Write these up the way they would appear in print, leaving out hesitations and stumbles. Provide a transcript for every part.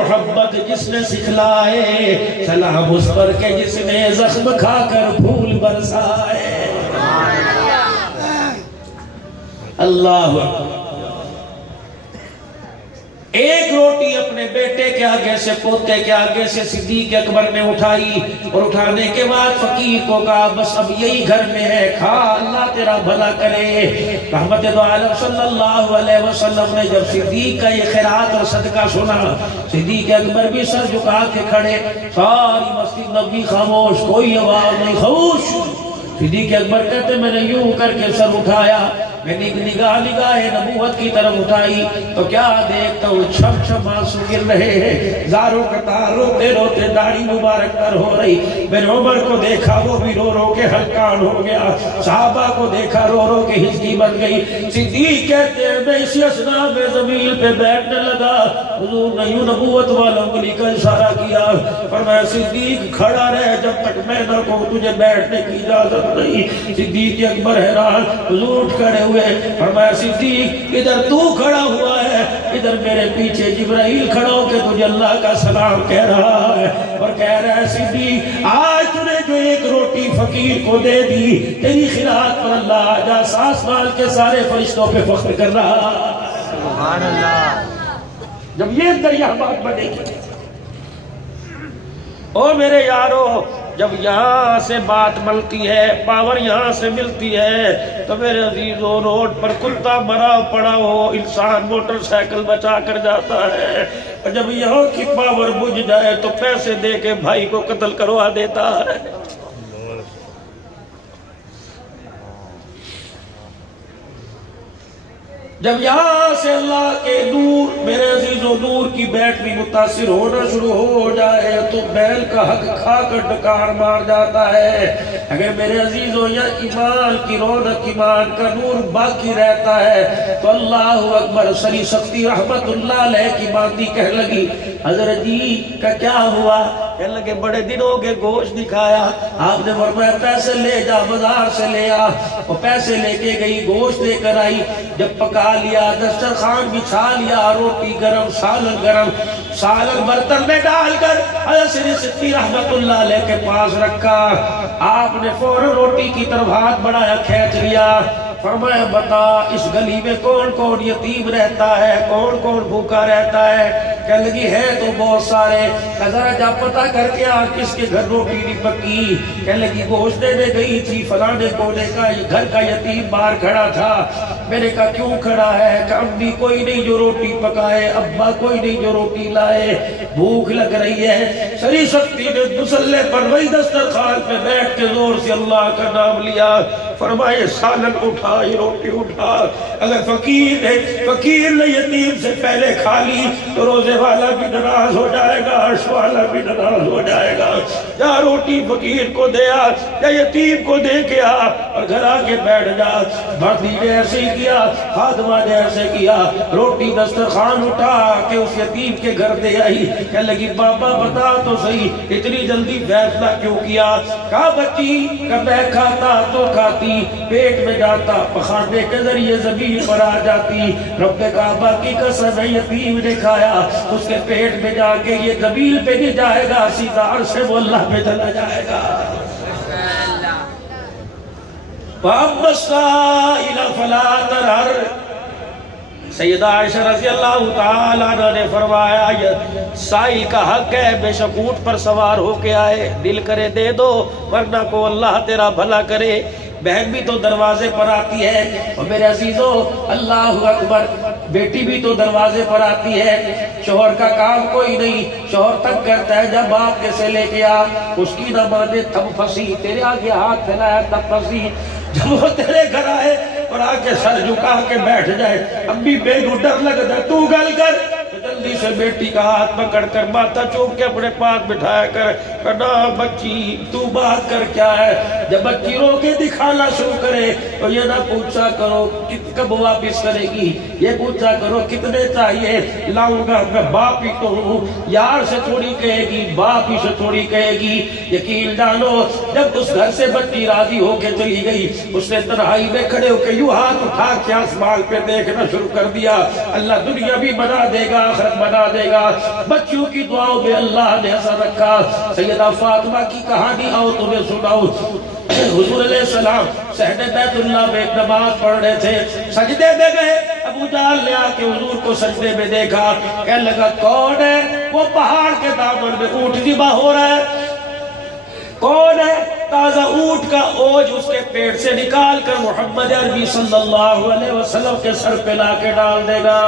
محبت جس نے سکھلائے، سلام اس پر کہ جس نے زخم کھا کر پھول برسائے۔ اللہ ایک روٹی اپنے بیٹے کے آگے سے، پوتے کے آگے سے صدیق اکبر نے اٹھائی، اور اٹھانے کے بعد فقیر کو کہا بس اب یہی گھر میں ہے، کھا، اللہ تیرا بھلا کرے۔ رحمت دو عالم صلی اللہ علیہ وسلم نے جب صدیق کا یہ خیرات اور صدقہ سنا، صدیق اکبر بھی سر جھکا کے کھڑے، ساری مسجد نبوی خاموش، کوئی آواز نہیں، خاموش۔ صدیق اکبر کہتے میں نے یوں کر کے سر اٹھایا، میں نے نگاہ نبوت کی طرف اٹھائی تو کیا دیکھتا ہوں، چھم چھم آنسو گر رہے ہیں، زاروں قطار روتے روتے داڑھی مبارک پر ہو رہی۔ میں نے عمر کو دیکھا، وہ بھی رو رو کے ہلکان ہو گیا، صحابہ کو دیکھا رو رو کے ہچکی بن گئی۔ صدیق کہتے ہیں میں اسی اثناء میں زمین پہ بیٹھنے لگا، حضور نے یوں نبوت والا انگلی کا اشارہ کیا، فرمایا صدیق کھڑا رہے جب تک میں نہ کہوں تجھے بیٹھنے کی اجازت نہیں۔ صدیق اکبر حیران، حضور اٹھ کھڑے ہوئے، فرمایا صدیق ادھر تو کھڑا ہوا ہے، ادھر میرے پیچھے جبرائیل کھڑا ہو کے تجھے اللہ کا سلام کہہ رہا ہے، اور کہہ رہا ہے صدیق آج تُنے جو ایک روٹی فقیر کو دے دی، تیری خیرات پر اللہ آج آسمان کے سارے فرشتوں پہ فخر کر رہا۔ سبحان اللہ۔ جب یہ دریا بات بنے گی، او میرے یارو، جب یہاں سے بات ملتی ہے، پاور یہاں سے ملتی ہے، تو میرے عزیزو روڈ پر کتا مرا پڑا ہو، انسان موٹر سائیکل بچا کر جاتا ہے، اور جب یہاں کی پاور بجھ جائے تو پیسے دے کے بھائی کو قتل کروا دیتا ہے۔ جب یہاں سے اللہ کے نور، میرے عزیزو نور کی بیٹری متاثر ہونا شروع ہو جائے تو بیل کا حق کھا کر ڈکار مار جاتا ہے۔ اگر میرے عزیزو یہ ایمان کی رونق، ایمان کا نور باقی رہتا ہے تو اللہ اکبر۔ سری سختی رحمت اللہ علیہ کی باندی کہہ لگی حضرت جی کا کیا ہوا؟ کہنے لگے بڑے دنوں کے گوشت دکھایا، آپ نے فرمایا پیسے لے جا بازار سے لے آ، وہ پیسے لے کے گئی، گوشت لے کر آئی، جب پکا لیا، دسترخوان بچھا لیا، روٹی گرم، سالن گرم، سالن برتن میں ڈال کر حضرت سری سختی رحمت اللہ علیہ کے پاس رکھا۔ آپ نے فوراً روٹی کی طرف ہاتھ بڑھایا، کھینچ لیا، فرمایا بتا اس گلی میں کون کون یتیم رہتا ہے، کون کون بھوکا رہتا ہے؟ کہنے لگی ہے تو بہت سارے۔ ذرا جا پتہ کر کے آ کس کے گھر روٹی نہیں پکی؟ کہنے لگی گوشت دینے گئی تھی فلانے کونے کا، گھر کا یتیم باہر کھڑا تھا۔ میں نے کہا کیوں کھڑا ہے؟ کہ امی کوئی نہیں جو روٹی پکائے، ابا کوئی نہیں جو روٹی لائے، بھوک لگ رہی ہے۔ سری سختی نے مسلح پر وہی دسترخوان پہ بیٹھ کے زور سے اللہ کا نام لیا، فرمائے سالن اٹھا، یہ روٹی اٹھا۔ اگر فقیر نے یتیم سے پہلے کھا لی تو روزے والا بھی ناراض ہو جائے گا، عرش والا بھی ناراض ہو جائے گا۔ یا روٹی فقیر کو دے آ، یا یتیم کو دے کے آ، اور گھر آ کے بیٹھ جا۔ بھردی نے ایسے ہی کیا، خادمہ نے ایسے کیا، روٹی دسترخوان اٹھا کہ اس یتیم کے گھر دے آئی۔ کہنے لگی بابا بتا تو صحیح اتنی جلدی فیصلہ کیوں کیا؟ کہا بچی کہ میں کھاتا تو کھاتی، پیٹ میں جاتا پخانے کے ذریعے زمین پر آ جاتی، رب کعبہ کی قسم ہے یتیم نے کھایا، اس کے پیٹ میں جا کے یہ زمین پہ نہیں جائے گا، سیدھا عرش اللہ پہ چلا جائے گا۔ وَأَمَّا السَّائِلَ فَلَا تَنْهَرْ۔ سیدہ عائشہ رضی اللہ تعالیٰ عنہ نے فرمایا سائل کا حق ہے، بے شک اونٹ پر سوار ہو کے آئے، دل کرے دے دو ورنہ کو اللہ تیرا بھلا کرے۔ بہن بھی تو دروازے پر آتی ہے، اور میرے عزیزو اللہ اکبر، بیٹی بھی تو دروازے پر آتی ہے۔ شوہر کا کام کوئی نہیں، شوہر تک کرتا ہے جب آپ کیسے لے کے آ، اس کی نہ مانے تب پھنسی، تیرے آگے ہاتھ پھیلایا تب پھنسی۔ جب وہ تیرے گھر آئے اور آ کے سر جھکا کے بیٹھ جائے، امی بے کو ڈر لگتا ہے تو گل کر، جلدی سے بیٹی کا ہاتھ پکڑ کر ماتھا چوم کے اپنے پاس بٹھایا کر، کہنا بچی تو بات کر کیا ہے؟ جب بچی رو کے دکھانا شروع کرے تو یہ نہ پوچھا کرو کب واپس کرے گی، یہ پوچھا کرو کتنے چاہیے، لاؤں گا، میں باپ ہی تو ہوں، یار سے تھوڑی کہے گی، باپ ہی سے تھوڑی کہے گی۔ یقین ڈالو جب اس گھر سے بچی راضی ہو کے چلی گئی، اس نے تنہائی میں کھڑے ہو کے یوں ہاتھ اٹھا کے آسمان پہ دیکھنا شروع کر دیا۔ اللہ دنیا بھی بنا دے گا، آخرت بنا دے گا۔ بچیوں کی دعاؤں میں اللہ نے اثر رکھا۔ سیدہ فاطمہ کی کہانی آؤ تمہیں سناؤ۔ حضور علیہ السلام صحن بیت اللہ میں نماز پڑھ رہے تھے، سجدے میں گئے، ابو جہل نے آ کے حضور کو سجدے میں دیکھا، کہنے لگا کون ہے؟ وہ پہاڑ کے دامن میں اونٹ ذبح ہو رہا ہے۔ کون ہے؟ تازہ اونٹ کا اوج اس کے پیٹ سے نکال کر محمد عربی صلی اللہ علیہ وسلم کے سر پہ لا کے ڈال دے گا۔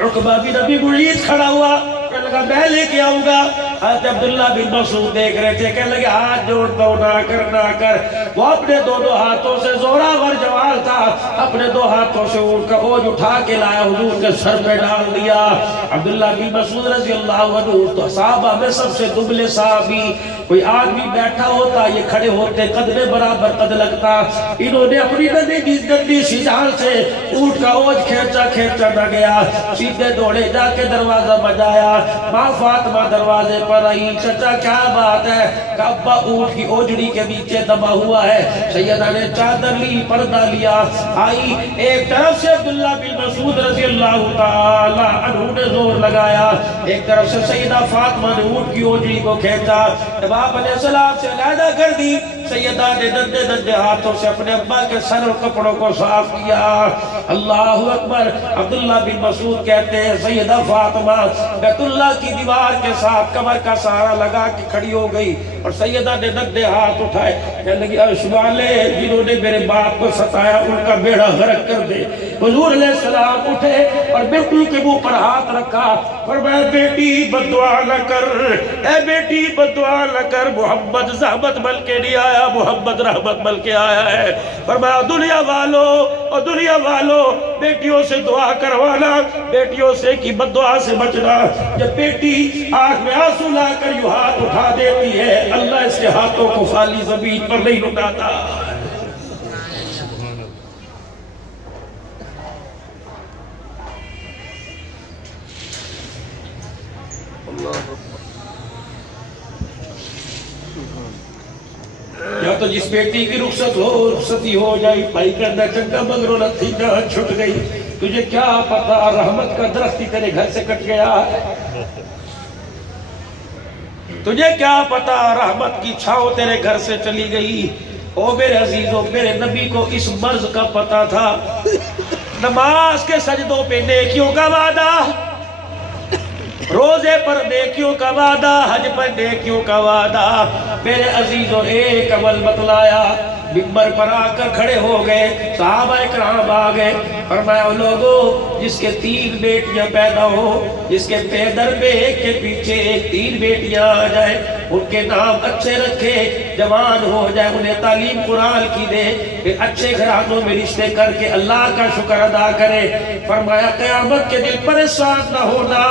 عقبہ بن ابی معیط کھڑا ہوا، کہنے لگا میں لے کے آؤں گا۔ حضرت عبداللہ بن مسعود دیکھ رہے تھے، کہنے لگے ہاتھ جوڑ دو، نہ کر۔ وہ اپنے دونوں ہاتھوں سے زوراور جوال تھا، اپنے دو ہاتھوں سے اونٹ کا اوج اٹھا کے لایا، حضور کے سر پہ ڈال دیا۔ عبداللہ بن مسعود رضی اللہ عنہ تو صحابہ میں سب سے دبلے صحابی، کوئی آدمی بیٹھا ہوتا یہ کھڑے ہوتے قد میں برابر قد لگتا۔ انہوں نے اپنی گندی سی جال سے اونٹ کا اوج کھینچا نہ گیا، سیدھے دوڑے جا کے دروازہ بجایا۔ ماں فاطمہ دروازے پر آئی، چچا کیا بات ہے؟ کہ ابا اونٹ کی اوجڑی کے نیچے دبا ہوا ہے۔ سیدہ نے چادر لی، پردہ لیا، آئی، ایک طرف سے عبداللہ بن مسعود رضی اللہ تعالی عنہ نے زور لگایا، ایک طرف سے سیدہ فاطمہ نے اونٹ کی اوجڑی کو کھینچا۔ جب آپ علیہ السلام سے علیحدہ کر دی، سیدہ نے ننھے ہاتھوں سے اپنے ابا کے سر اور کپڑوں کو صاف کیا۔ اللہ اکبر۔ عبداللہ بن مسعود کہتے ہیں سیدہ فاطمہ بیت اللہ کی دیوار کے ساتھ کمر کا سہارا لگا کے کھڑی ہو گئی، اور سیدہ نے ننھے ہاتھ اٹھائے، کہنے لگی عرش والے جنہوں نے میرے باپ کو ستایا ان کا بیڑا غرق کر دے۔ حضور علیہ السلام اٹھے اور بیٹی کے منہ پر ہاتھ رکھا، فرمایا بیٹی بد دعا نہ کر، اے بیٹی بد دعا نہ کر، محمد زحمت بل کے نہیں آیا، محمد رحمت بل کے آیا ہے۔ فرمایا دنیا والوں بیٹیوں سے دعا کروانا، بیٹیوں سے کی بد دعا سے بچنا۔ جب بیٹی آنکھ میں آنسو لا کر یوں ہاتھ اٹھا دیتی ہے، اللہ اس کے ہاتھوں کو خالی زمین پر نہیں لٹاتا۔ یا تو جس بیٹی کی رخصتی ہو جائی، بھائی کہنا چنگا مگرو لتھی جان چھٹ گئی، تجھے کیا پتا رحمت کا درخت ہی تیرے گھر سے کٹ گیا ہے، تجھے کیا پتا رحمت کی چھاؤں تیرے گھر سے چلی گئی۔ او میرے عزیزوں، میرے نبی کو اس مرض کا پتا تھا۔ نماز کے سجدوں پہ نیکیوں کا وعدہ، روزے پر نیکیوں کا وعدہ، حج پر نیکیوں کا وعدہ۔ میرے عزیزوں ایک عمل بتلایا، منبر پر آ کر کھڑے ہو گئے، صحابہ اکرام آ گئے، فرمایا لوگوں جس کے 3 بیٹیاں پیدا ہو، جس کے پیدر میں ایک کے پیچھے ایک 3 بیٹیاں آ جائیں، ان کے نام اچھے رکھے، جوان ہو جائے، انہیں تعلیم قرآن کی دے، پھر اچھے گھرانوں میں رشتے کر کے اللہ کا شکر ادا کرے۔ فرمایا قیامت کے دن پریشان نہ ہونا،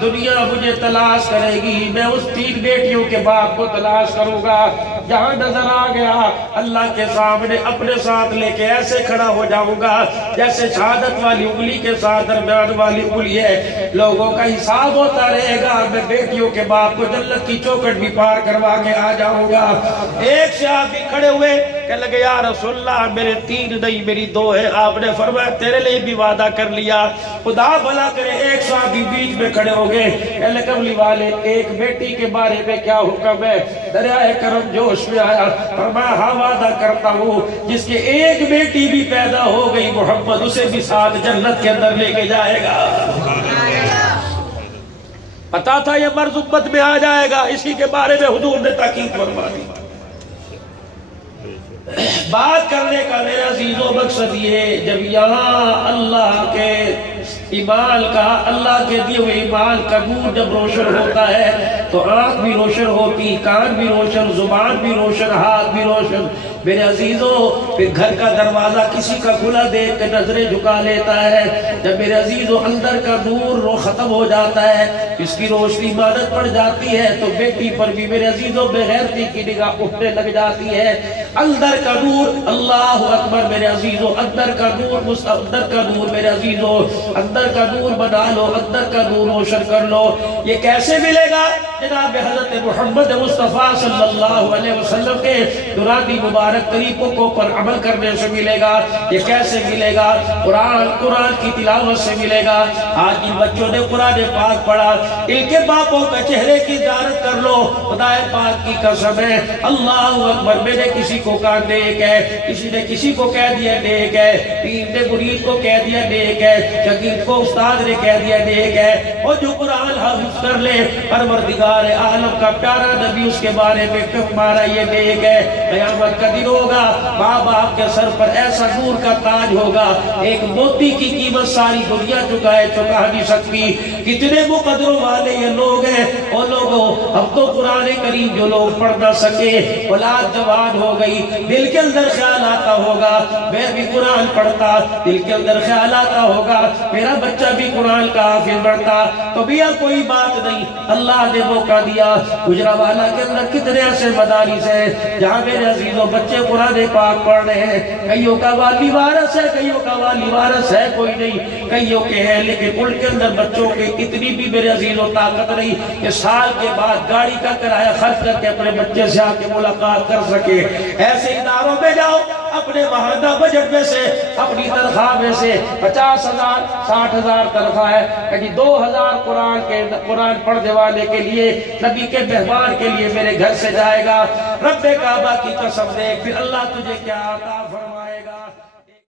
دنیا مجھے تلاش کرے گی، میں اس 3 بیٹیوں کے باپ کو تلاش کروں گا۔ جہاں نظر آ گیا اللہ کے سامنے اپنے ساتھ لے کے ایسے کھڑا ہو جاؤں گا جیسے شہادت والی انگلی کے ساتھ درمیان والی انگلی ہے، لوگوں کا حساب ہوتا رہے گا، میں بیٹیوں کے باپ کو جنت کی چوکھٹ بھی پار کروا کے آ جاؤں گا۔ ایک صحابی کھڑے ہوئے کہنے لگے یا رسول اللہ میرے 3 نہیں میری 2 ہے۔ آپ نے فرمایا تیرے لیے بھی وعدہ کر لیا، خدا بھلا کرے۔ ایک صحابی بیچ میں کھڑے ہو گئے، کہنے لگے کملی والے ایک بیٹی کے بارے میں کیا حکم ہے؟ دریائے کرم جوش میں آیا، فرمایا ہاں وعدہ کرتا ہوں جس کے ایک بیٹی بھی پیدا ہو گئی محمد اسے بھی ساتھ جنت کے اندر لے کے جائے گا۔ پتا تھا یہ مرض امت میں آ جائے گا، اسی کے بارے میں حضور نے تاکید فرما دی۔ بات کرنے کا میرا عزیزو مقصد یہ، جب یہاں اللہ کے ایمان کا، اللہ کے دیے ہوئے ایمان کا نور جب روشن ہوتا ہے تو آنکھ بھی روشن ہوتی، کان بھی روشن، زبان بھی روشن، ہاتھ بھی روشن۔ میرے عزیزوں پھر گھر کا دروازہ کسی کا کھلا دیکھ کے نظریں جھکا لیتا ہے۔ جب میرے عزیزوں اندر کا نور ختم ہو جاتا ہے، اس کی روشنی مادت پڑ جاتی ہے تو بیٹی پر بھی میرے عزیزوں بے غیرتی کی نگاہ اٹھنے لگ جاتی ہے۔ اندر کا نور، اللہ اکبر میرے عزیزوں، اندر کا نور، اندر کا نور میرے عزیزوں، اندر کا نور بنا لو، اندر کا نور روشن کر لو۔ یہ کیسے ملے گا؟ جناب حضرت محمد مصطفیٰ صلی اللہ علیہ وسلم کے نورانی مبارک طریقوں کو پر عمل کرنے سے ملے گا۔ یہ کیسے ملے گا؟ قرآن کی تلاوت سے ملے گا۔ آج ان بچوں نے قرآن پاک پڑھا، ان کے باپوں کا چہرے کی زیارت کر لو، خدا پاک کی قسم ہے، اللہ اکبر، میں نے کسی کو کہا نیک ہے، کسی نے کسی کو کہہ دیا نیک ہے، پیر نے مرید کو کہہ دیا نیک ہے، شاگرد کو استاد نے کہہ دیا نیک ہے، اور جو قرآن حافظ کر لے پروردگار عالم کا پیارا نبی اس کے بارے میں تمہارا یہ نیک ہے۔ قیامت کا دن ہوگا، ماں باپ کے سر پر ایسا نور کا تاج ہوگا، ایک موتی کی قیمت ساری دنیا چکا نہیں سکتی۔ کتنے مقدروں والے یہ لوگ ہیں، اور لوگوں اب تو قرآن کریم جو لوگ پڑھ نہ سکے، اولاد جوان ہو گئی، دل کے اندر خیال آتا ہوگا میں بھی قرآن پڑھتا، دل کے اندر خیال آتا ہوگا میرا بچہ بھی قرآن کا حافظ بڑھتا، تو بھی اب کوئی بات نہیں، اللہ نے موقع دیا۔ گجرانوالہ کے اندر کتنے ایسے مدارس ہیں جہاں میرے عزیزوں بچے قرآن پاک پڑھ رہے ہیں، کئیوں کا والی وارث ہے، کئیوں کا والی وارث ہے کوئی نہیں، کئیوں کے ہیں، لیکن ان کے اندر بچوں کے اتنی بھی میرے عزیزوں طاقت نہیں کہ سال کے بعد گاڑی کا کرایہ خرچ کر کے اپنے بچے سے آ کے ملاقات کر سکے۔ ایسے اداروں میں جاؤ، اپنے ماہانہ بجٹ میں سے، اپنی تنخواہ میں سے 50,000 60,000 تنخواہ ہے، کہ 2,000 قرآن پڑھنے والے کے لیے، نبی کے مہمان کے لیے میرے گھر سے جائے گا، رب کعبہ کی قسم دے، پھر اللہ تجھے کیا عطا فرمائے۔